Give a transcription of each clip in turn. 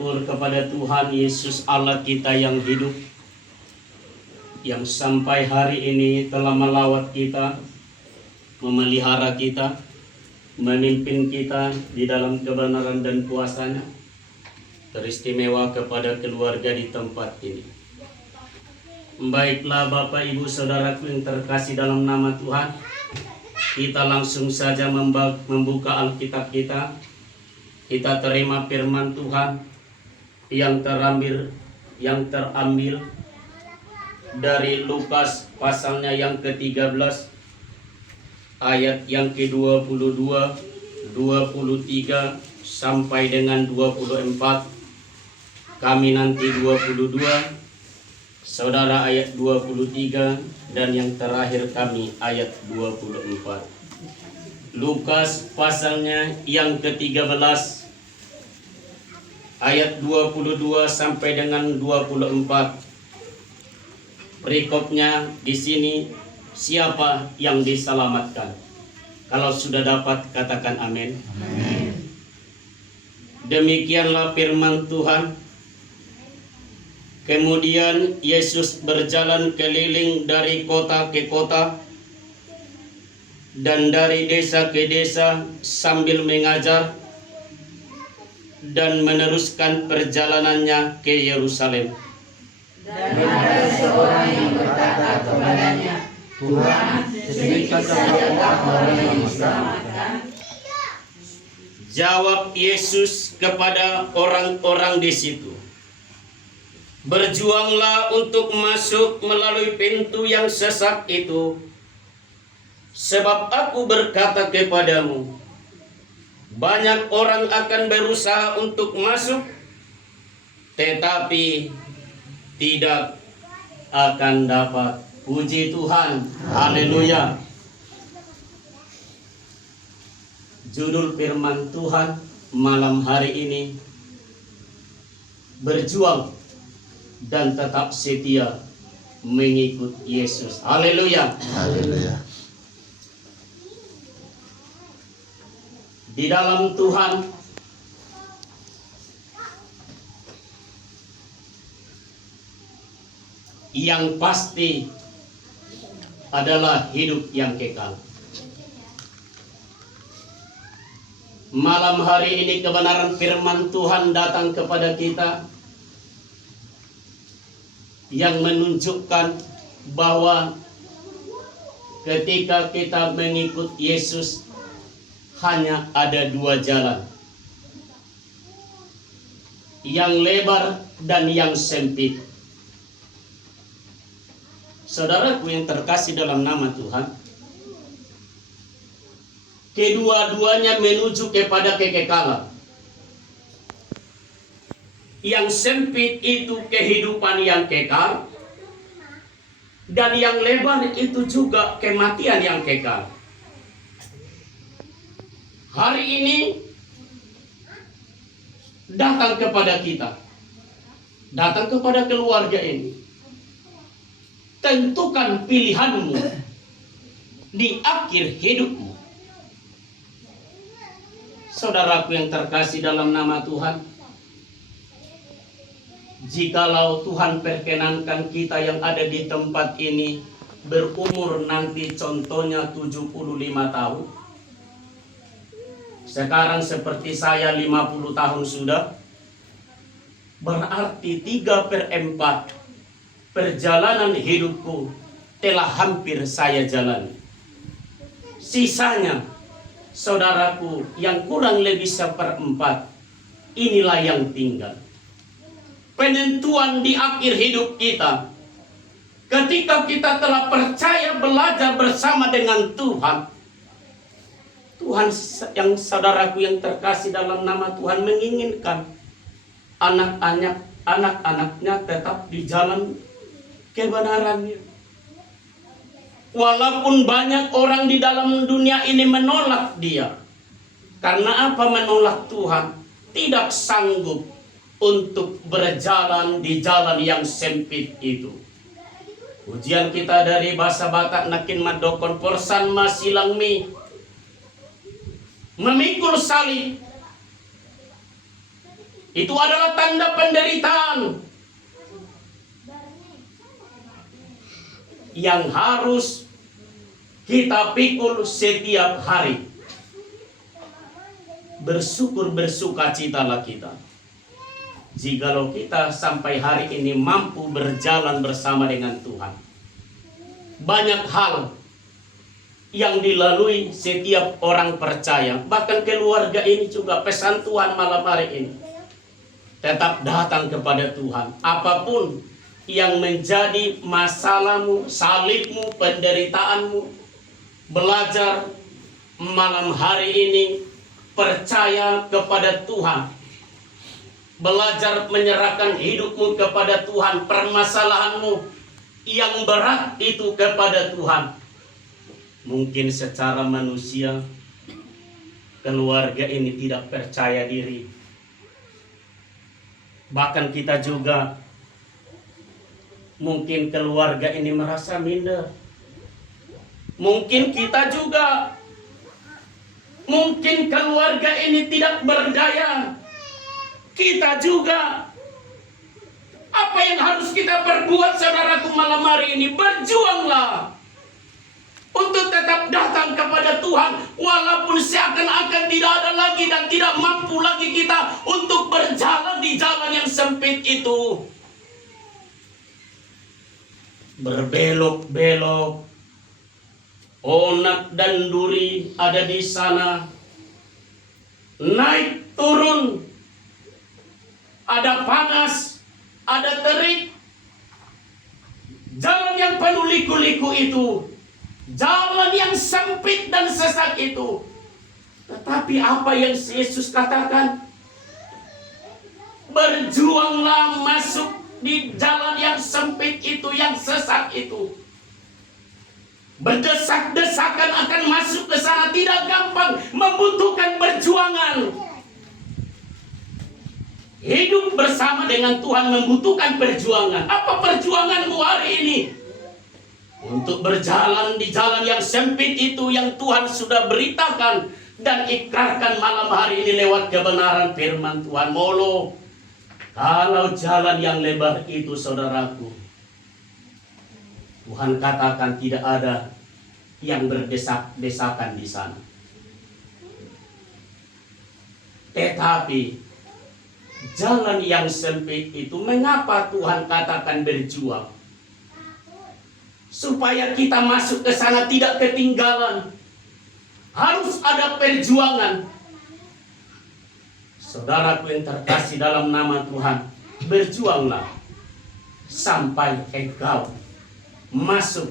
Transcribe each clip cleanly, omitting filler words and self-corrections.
syukur kepada Tuhan Yesus Allah kita yang hidup, yang sampai hari ini telah melawat kita, memelihara kita, memimpin kita di dalam kebenaran dan kuasa-Nya. Teristimewa kepada keluarga di tempat ini. Baiklah Bapak Ibu Saudaraku yang terkasih dalam nama Tuhan, kita langsung saja membuka Alkitab kita. Kita terima firman Tuhan yang terambil dari Lukas pasalnya yang ke-13 ayat yang ke-22, 23 sampai dengan 24. Kami nanti 22, saudara ayat 23, dan yang terakhir kami ayat 24. Lukas pasalnya yang ke-13 ayat 22 sampai dengan 24. Perikopnya di sini, siapa yang diselamatkan? Kalau sudah dapat katakan amin. Amin. Demikianlah firman Tuhan. Kemudian Yesus berjalan keliling dari kota ke kota dan dari desa ke desa sambil mengajar dan meneruskan perjalanannya ke Yerusalem. Dan ada seorang yang berkata kepadanya, Tuhan, sedikit sajakah orang yang diselamatkan? Jawab Yesus kepada orang-orang di situ, berjuanglah untuk masuk melalui pintu yang sesat itu, sebab aku berkata kepadamu, banyak orang akan berusaha untuk masuk, tetapi tidak akan dapat. Puji Tuhan. Haleluya. Judul firman Tuhan malam hari ini, berjuang dan tetap setia mengikut Yesus. Haleluya. Haleluya. Di dalam Tuhan yang pasti adalah hidup yang kekal. Malam hari ini kebenaran firman Tuhan datang kepada kita yang menunjukkan bahwa ketika kita mengikut Yesus, hanya ada dua jalan, yang lebar dan yang sempit. Saudaraku yang terkasih dalam nama Tuhan, kedua-duanya menuju kepada kekekalan. Yang sempit itu kehidupan yang kekal, dan yang lebar itu juga kematian yang kekal. Hari ini datang kepada kita, datang kepada keluarga ini. Tentukan pilihanmu di akhir hidupmu. Saudaraku yang terkasih dalam nama Tuhan, jikalau Tuhan perkenankan kita yang ada di tempat ini berumur nanti contohnya 75 tahun, sekarang seperti saya 50 tahun sudah, berarti 3/4 perjalanan hidupku telah hampir saya jalani. Sisanya, saudaraku, yang kurang lebih 1/4, inilah yang tinggal. Penentuan di akhir hidup kita, ketika kita telah percaya belajar bersama dengan Tuhan, Tuhan yang saudaraku yang terkasih dalam nama Tuhan menginginkan anak-anaknya tetap di jalan kebenarannya. Walaupun banyak orang di dalam dunia ini menolak dia. Karena apa menolak Tuhan? Tidak sanggup untuk berjalan di jalan yang sempit itu. Ujian kita dari bahasa Batak nakin madokon porsan masilang mi, memikul salib Itu adalah tanda penderitaan yang harus kita pikul setiap hari. Bersyukur, bersukacitalah kita jikalau kita sampai hari ini mampu berjalan bersama dengan Tuhan. Banyak hal yang dilalui setiap orang percaya, bahkan keluarga ini juga. Pesan Tuhan malam hari ini, tetap datang kepada Tuhan. Apapun yang menjadi masalahmu, salibmu, penderitaanmu, belajar malam hari ini percaya kepada Tuhan. Belajar menyerahkan hidupmu kepada Tuhan, permasalahanmu yang berat itu kepada Tuhan. Mungkin secara manusia keluarga ini tidak percaya diri. Bahkan kita juga mungkin keluarga ini merasa minder. Mungkin kita juga, mungkin keluarga ini tidak berdaya. Kita juga. Apa yang harus kita perbuat, saudaraku, malam hari ini? Berjuanglah untuk tetap datang kepada Tuhan, walaupun seakan-akan tidak ada lagi dan tidak mampu lagi kita untuk berjalan di jalan yang sempit itu. Berbelok-belok, onak dan duri ada di sana, naik turun, ada panas, ada terik, jalan yang penuh liku-liku itu, jalan yang sempit dan sesak itu. Tetapi apa yang Yesus katakan? Berjuanglah masuk di jalan yang sempit itu, yang sesak itu. Berdesak-desakan akan masuk ke sana tidak gampang, membutuhkan perjuangan. Hidup bersama dengan Tuhan membutuhkan perjuangan. Apa perjuanganmu hari ini? Untuk berjalan di jalan yang sempit itu yang Tuhan sudah beritakan dan ikrarkan malam hari ini lewat kebenaran firman Tuhan. Molo, kalau jalan yang lebar itu, saudaraku, Tuhan katakan tidak ada yang berdesak-desakan di sana. Tetapi jalan yang sempit itu, mengapa Tuhan katakan berjuang? Supaya kita masuk ke sana tidak ketinggalan. Harus ada perjuangan. Saudaraku yang terkasih dalam nama Tuhan, berjuanglah sampai engkau masuk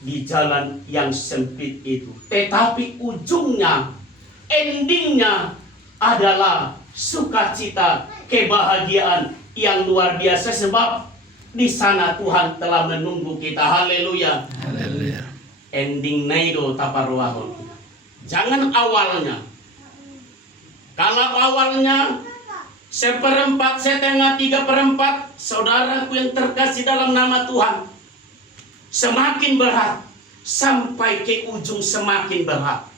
di jalan yang sempit itu. Tetapi ujungnya, endingnya adalah sukacita, kebahagiaan yang luar biasa, sebab di sana Tuhan telah menunggu kita. Haleluya. Haleluya. Ending naido taparwahon. Jangan awalnya. Kalau awalnya 1/4, 1/2, 3/4, saudaraku yang terkasih dalam nama Tuhan, semakin berat, sampai ke ujung semakin berat.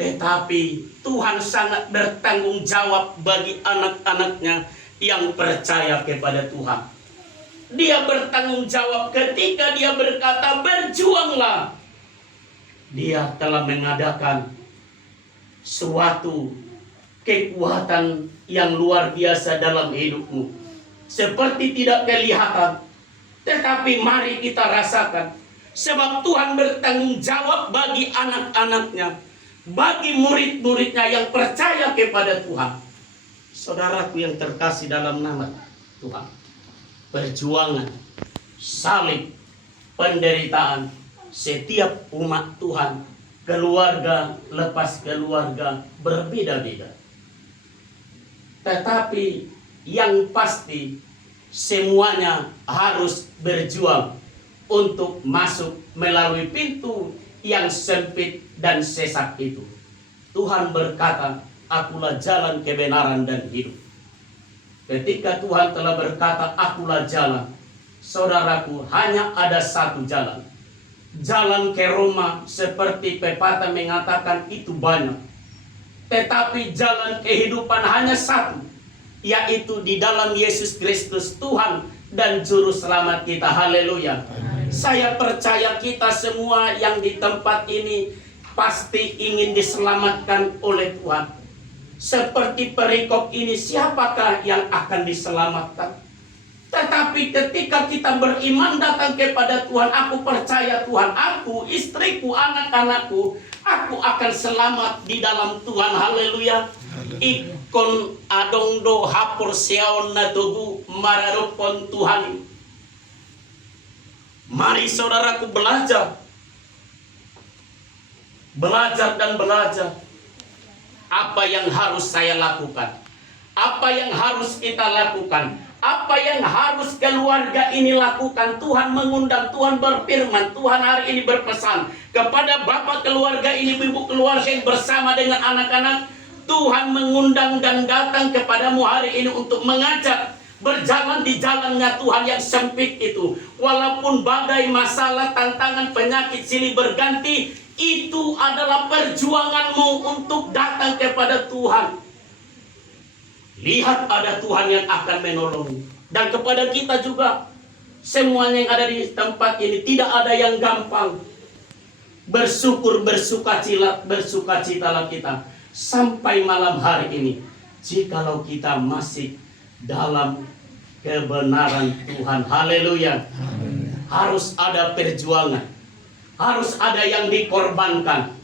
Tetapi Tuhan sangat bertanggung jawab bagi anak-anaknya yang percaya kepada Tuhan. Dia bertanggung jawab ketika dia berkata berjuanglah. Dia telah mengadakan suatu kekuatan yang luar biasa dalam hidupmu. Seperti tidak kelihatan, tetapi mari kita rasakan. Sebab Tuhan bertanggung jawab bagi anak-anaknya, bagi murid-muridnya yang percaya kepada Tuhan. Saudaraku yang terkasih dalam nama Tuhan, perjuangan, salib, penderitaan, setiap umat Tuhan, keluarga lepas keluarga berbeda-beda. Tetapi yang pasti semuanya harus berjuang untuk masuk melalui pintu yang sempit dan sesak itu. Tuhan berkata, akulah jalan, kebenaran, dan hidup. Ketika Tuhan telah berkata, akulah jalan, saudaraku, hanya ada satu jalan. Jalan ke Roma, seperti pepatah mengatakan, itu banyak. Tetapi jalan kehidupan hanya satu. yaitu di dalam Yesus Kristus Tuhan dan Juru Selamat kita. Haleluya. Saya percaya kita semua yang di tempat ini pasti ingin diselamatkan oleh Tuhan. Seperti perikop ini, siapakah yang akan diselamatkan? Tetapi ketika kita beriman datang kepada Tuhan, aku percaya Tuhan, aku, istriku, anak-anakku, aku akan selamat di dalam Tuhan. Haleluya. Ikon adongdo hapur seon na tugu mararupon Tuhan. Mari saudaraku belajar dan belajar. Apa yang harus saya lakukan? Apa yang harus kita lakukan? Apa yang harus keluarga ini lakukan? Tuhan mengundang, Tuhan berfirman, Tuhan hari ini berpesan kepada bapak keluarga ini, ibu keluarga yang bersama dengan anak-anak. Tuhan mengundang dan datang kepadamu hari ini untuk mengajak berjalan di jalannya Tuhan yang sempit itu. Walaupun badai, masalah, tantangan, penyakit silih berganti, itu adalah perjuanganmu untuk datang kepada Tuhan. Lihat, ada Tuhan yang akan menolongmu. Dan kepada kita juga, semuanya yang ada di tempat ini, tidak ada yang gampang. Bersyukur, bersukacitalah kita sampai malam hari ini. Jikalau kita masih dalam kebenaran Tuhan. Haleluya. Harus ada perjuangan. Harus ada yang dikorbankan.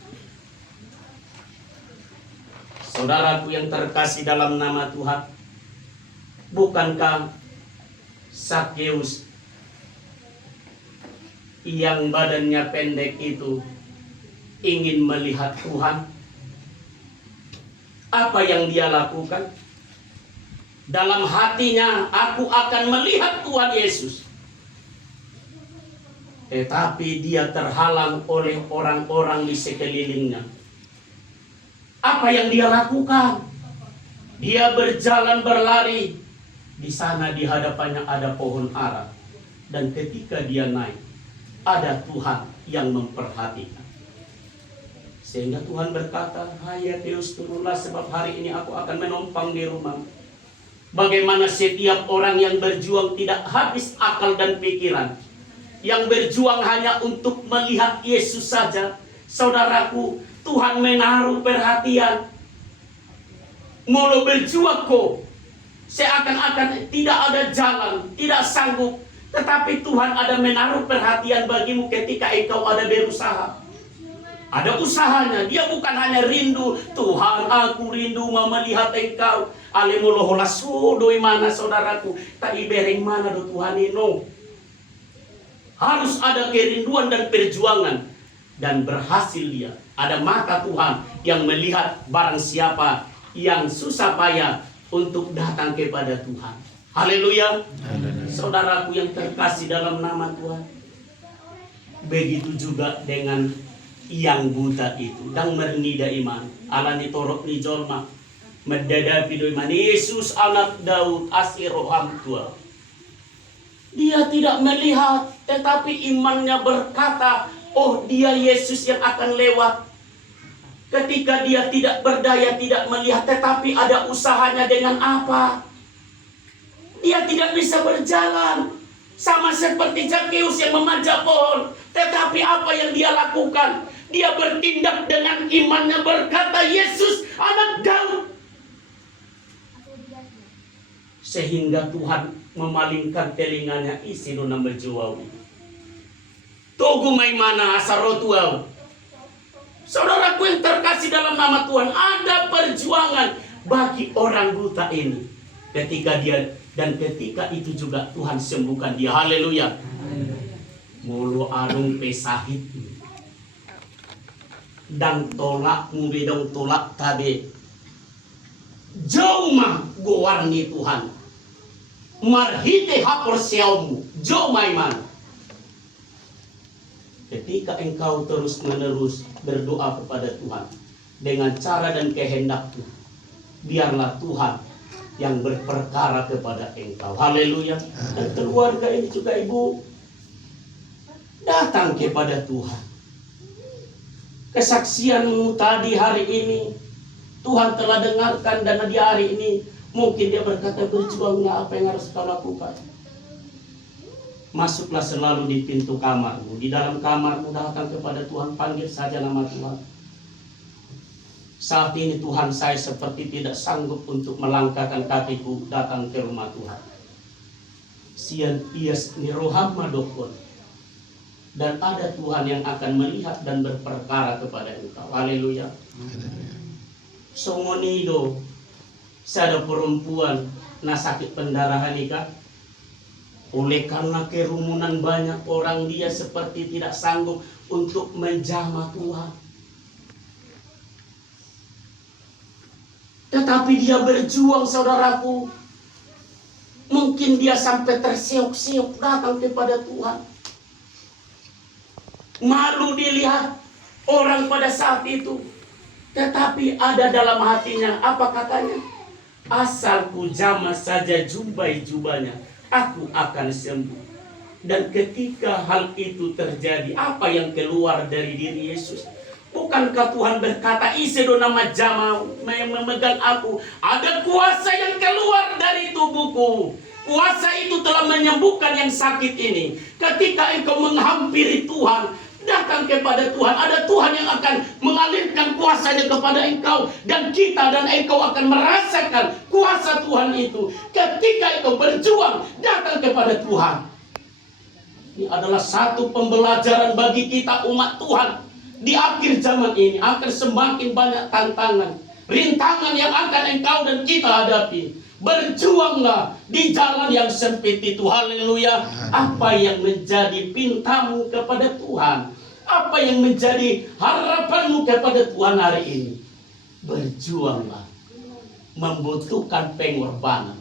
Saudaraku yang terkasih dalam nama Tuhan, bukankah Sakeus yang badannya pendek itu ingin melihat Tuhan? Apa yang dia lakukan? Dalam hatinya, aku akan melihat Tuhan Yesus. Tetapi dia terhalang oleh orang-orang di sekelilingnya. Apa yang dia lakukan? Dia berjalan berlari. Di sana di hadapannya ada pohon ara. Dan ketika dia naik, ada Tuhan yang memperhatikan. Sehingga Tuhan berkata, "Hai Sakeus, turunlah, sebab hari ini aku akan menumpang di rumah." Bagaimana setiap orang yang berjuang tidak habis akal dan pikiran, yang berjuang hanya untuk melihat Yesus saja. Saudaraku, Tuhan menaruh perhatian. Mulu berjuang kok, seakan-akan tidak ada jalan, tidak sanggup. Tetapi Tuhan ada menaruh perhatian bagimu ketika engkau ada berusaha. Ada usahanya. Dia bukan hanya rindu, Tuhan aku rindu mau melihat engkau. Alimolohola sudoi mana saudaraku, tak ibereng mana do Tuhan ino. Harus ada kerinduan dan perjuangan. Dan berhasil dia. Ada mata Tuhan yang melihat barang siapa yang susah payah untuk datang kepada Tuhan. Haleluya. Saudaraku yang terkasih dalam nama Tuhan, begitu juga dengan yang buta itu. Dang mernida iman. Alani torok ni jolma. Medadapi do iman. Yesus anak Daud asiroham tua. Dia tidak melihat, tetapi imannya berkata, oh, dia Yesus yang akan lewat. Ketika dia tidak berdaya, tidak melihat, tetapi ada usahanya dengan apa? Dia tidak bisa berjalan. Sama seperti Sakeus yang memanjat pohon. Tetapi apa yang dia lakukan? Dia bertindak dengan imannya, berkata, Yesus anak Daud. Sehingga Tuhan memalingkan telinganya, isi nuna berjuau. Togu maimana asarotuau. Saudaraku yang terkasih dalam nama Tuhan, ada perjuangan bagi orang buta ini. Ketika itu juga Tuhan sembuhkan dia. Haleluya. Mulu arung pesahit. Dan tolak mubedong tolak tabe. Jauh mah gowarni Tuhan. Marhite hapor siaumu. Jauh maiman. Ketika engkau terus-menerus berdoa kepada Tuhan dengan cara dan kehendakmu, biarlah Tuhan yang berperkara kepada engkau. Haleluya. Dan keluarga ini juga ibu, datang kepada Tuhan. Kesaksianmu tadi hari ini, Tuhan telah dengarkan, dan di hari ini Mungkin dia berkata, berjuanglah apa yang harus kau lakukan. Masuklah selalu di pintu kamarmu. Di dalam kamarmu datang kepada Tuhan, panggil saja nama Tuhan. Saat ini Tuhan, saya seperti tidak sanggup untuk melangkahkan kakiku datang ke rumah Tuhan. Sian ias ni rohama dokon. Dan ada Tuhan yang akan melihat dan berperkara kepada engkau. Haleluya. Songonido, sada perempuan na sakit pendarahan nikah. Oleh karena kerumunan banyak orang, dia seperti tidak sanggup untuk menjamah Tuhan. Tetapi dia berjuang, saudaraku. Mungkin dia sampai terseok-seok datang kepada Tuhan. Malu dilihat orang pada saat itu. Tetapi ada dalam hatinya, apa katanya? Asal ku jamah saja jubahnya, aku akan sembuh. Dan ketika hal itu terjadi, apa yang keluar dari diri Yesus? Bukankah Tuhan berkata, Isedo nama jama memegang aku. Ada kuasa yang keluar dari tubuhku. Kuasa itu telah menyembuhkan yang sakit ini. Ketika engkau menghampiri Tuhan, datang kepada Tuhan, ada Tuhan yang akan mengalirkan kuasanya kepada engkau. Dan kita dan engkau akan merasakan kuasa Tuhan itu. Ketika engkau berjuang, datang kepada Tuhan. Ini adalah satu pembelajaran bagi kita umat Tuhan. Di akhir zaman ini akan semakin banyak tantangan, rintangan yang akan engkau dan kita hadapi. Berjuanglah di jalan yang sempit itu. Haleluya. Apa yang menjadi pintamu kepada Tuhan? Apa yang menjadi harapanmu kepada Tuhan hari ini? Berjuanglah. Membutuhkan pengorbanan.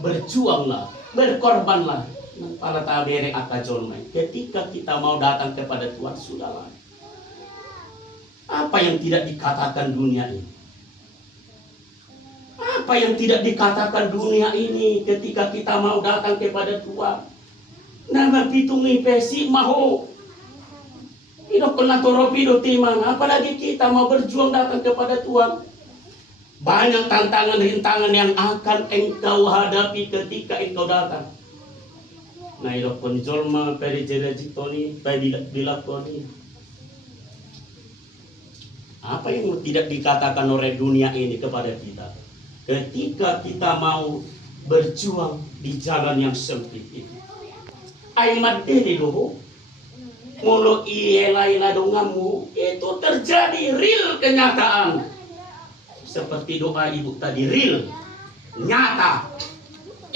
Berjuanglah, berkorbanlah. Para taberek akajolmai. Ketika kita mau datang kepada Tuhan, sudahlah. Apa yang tidak dikatakan dunia ini? Apa yang tidak dikatakan dunia ini ketika kita mau datang kepada Tuhan? Nama pitungi pesi maho. Hidup kena toropido timang. Apalagi kita mau berjuang datang kepada Tuhan. Banyak tantangan rintangan yang akan engkau hadapi ketika engkau datang. Nah, hidup konjolma peri jerejitoni peri dilakoni. Apa yang tidak dikatakan oleh dunia ini kepada kita? Ketika kita mau berjuang di jalan yang sempit itu. Aimat dede doho. Mulu iela dongamu. Itu terjadi real kenyataan. Seperti doa ibu tadi, real. Nyata.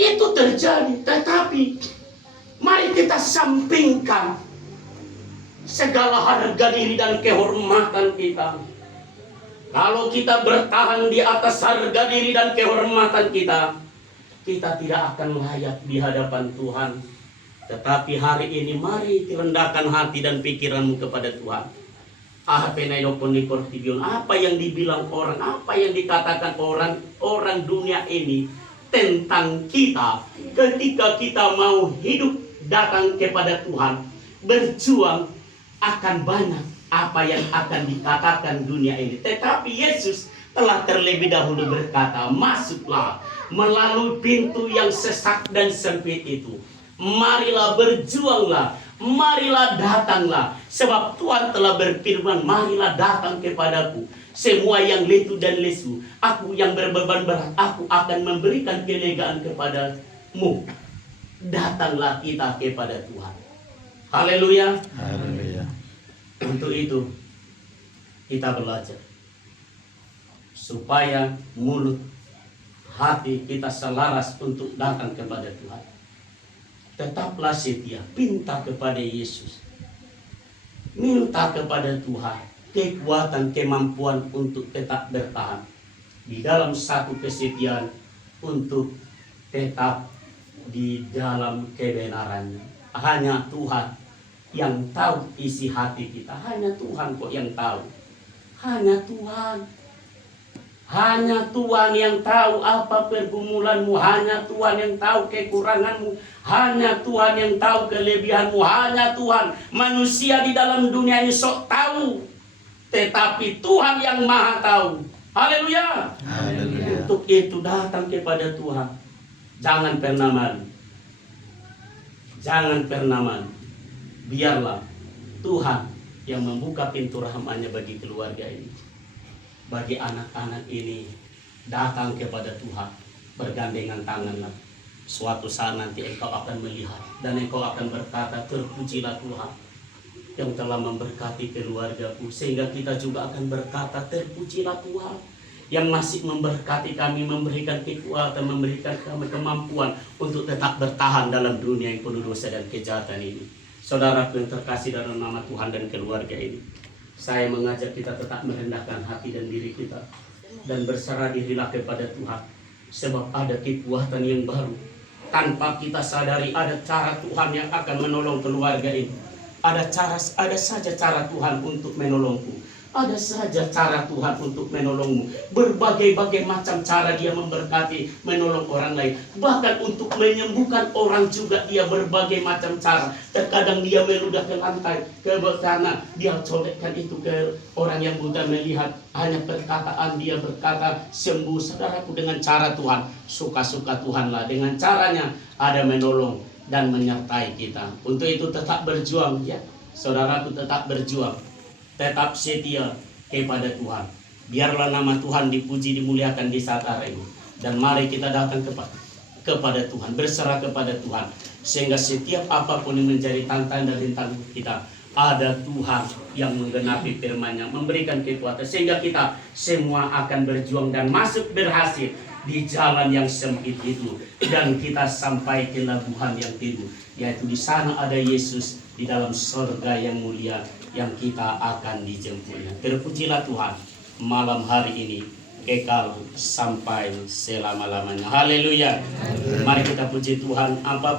Itu terjadi. Tetapi mari kita sampingkan segala harga diri dan kehormatan kita. Kalau kita bertahan di atas harga diri dan kehormatan kita, kita tidak akan layak di hadapan Tuhan. Tetapi hari ini mari rendahkan hati dan pikiranmu kepada Tuhan. Apa yang dibilang orang, apa yang dikatakan orang dunia ini tentang kita, ketika kita mau hidup datang kepada Tuhan, berjuang, akan banyak apa yang akan dikatakan dunia ini. Tetapi Yesus telah terlebih dahulu berkata, masuklah melalui pintu yang sesak dan sempit itu. Marilah berjuanglah, marilah datanglah. Sebab Tuhan telah berfirman, marilah datang kepadaku. Semua yang lesu dan lesu, aku yang berbeban berat, aku akan memberikan kelegaan kepadamu. Datanglah kita kepada Tuhan. Haleluya. Haleluya. Untuk itu kita belajar supaya mulut hati kita selaras untuk datang kepada Tuhan. Tetaplah setia, minta kepada Yesus, minta kepada Tuhan kekuatan, kemampuan untuk tetap bertahan di dalam satu kesetiaan, untuk tetap di dalam kebenarannya. Hanya Tuhan yang tahu isi hati kita. Hanya Tuhan kok yang tahu. Hanya Tuhan. Hanya Tuhan yang tahu apa pergumulanmu. Hanya Tuhan yang tahu kekuranganmu. Hanya Tuhan yang tahu kelebihanmu. Hanya Tuhan. Manusia di dalam dunia ini sok tahu. Tetapi Tuhan yang maha tahu. Haleluya. Haleluya. Untuk itu datang kepada Tuhan. Jangan pernah malu. Jangan pernah malu. Biarlah Tuhan yang membuka pintu rahmatnya bagi keluarga ini. Bagi anak-anak ini datang kepada Tuhan. Bergandengan tanganlah. Suatu saat nanti engkau akan melihat dan engkau akan berkata, terpujilah Tuhan yang telah memberkati keluargaku. Sehingga kita juga akan berkata, terpujilah Tuhan yang masih memberkati kami, memberikan kekuatan, memberikan kami kemampuan untuk tetap bertahan dalam dunia yang penuh dosa dan kejahatan ini. Saudaraku yang terkasih dalam nama Tuhan dan keluarga ini, saya mengajak kita tetap merendahkan hati dan diri kita dan berserah dirilah kepada Tuhan, sebab ada kekuatan yang baru. Tanpa kita sadari ada cara Tuhan yang akan menolong keluarga ini. Ada saja cara Tuhan untuk menolongku. Ada saja cara Tuhan untuk menolongmu. Berbagai-bagai macam cara Dia memberkati, menolong orang lain. Bahkan untuk menyembuhkan orang juga Dia berbagai macam cara. Terkadang Dia meludah ke lantai, ke sana Dia colekkan itu ke orang yang buta melihat. Hanya perkataan Dia berkata sembuh. Saudaraku, dengan cara Tuhan, suka-suka Tuhanlah. Dengan caranya ada menolong dan menyertai kita. Untuk itu tetap berjuang ya. Saudaraku, tetap berjuang. Tetap setia kepada Tuhan. Biarlah nama Tuhan dipuji, dimuliakan di saat hari ini. Dan mari kita datang kepada Tuhan, berserah kepada Tuhan. Sehingga setiap apapun yang menjadi tantangan dan rintangan kita, ada Tuhan yang menggenapi firman-Nya, memberikan kekuatan. Sehingga kita semua akan berjuang dan masuk berhasil di jalan yang sempit itu. Dan kita sampai ke labuhan yang teduh, yaitu di sana ada Yesus di dalam surga yang mulia yang kita akan dijemputnya. Terpujilah Tuhan malam hari ini, kekal sampai selama-lamanya. Haleluya. Mari kita puji Tuhan.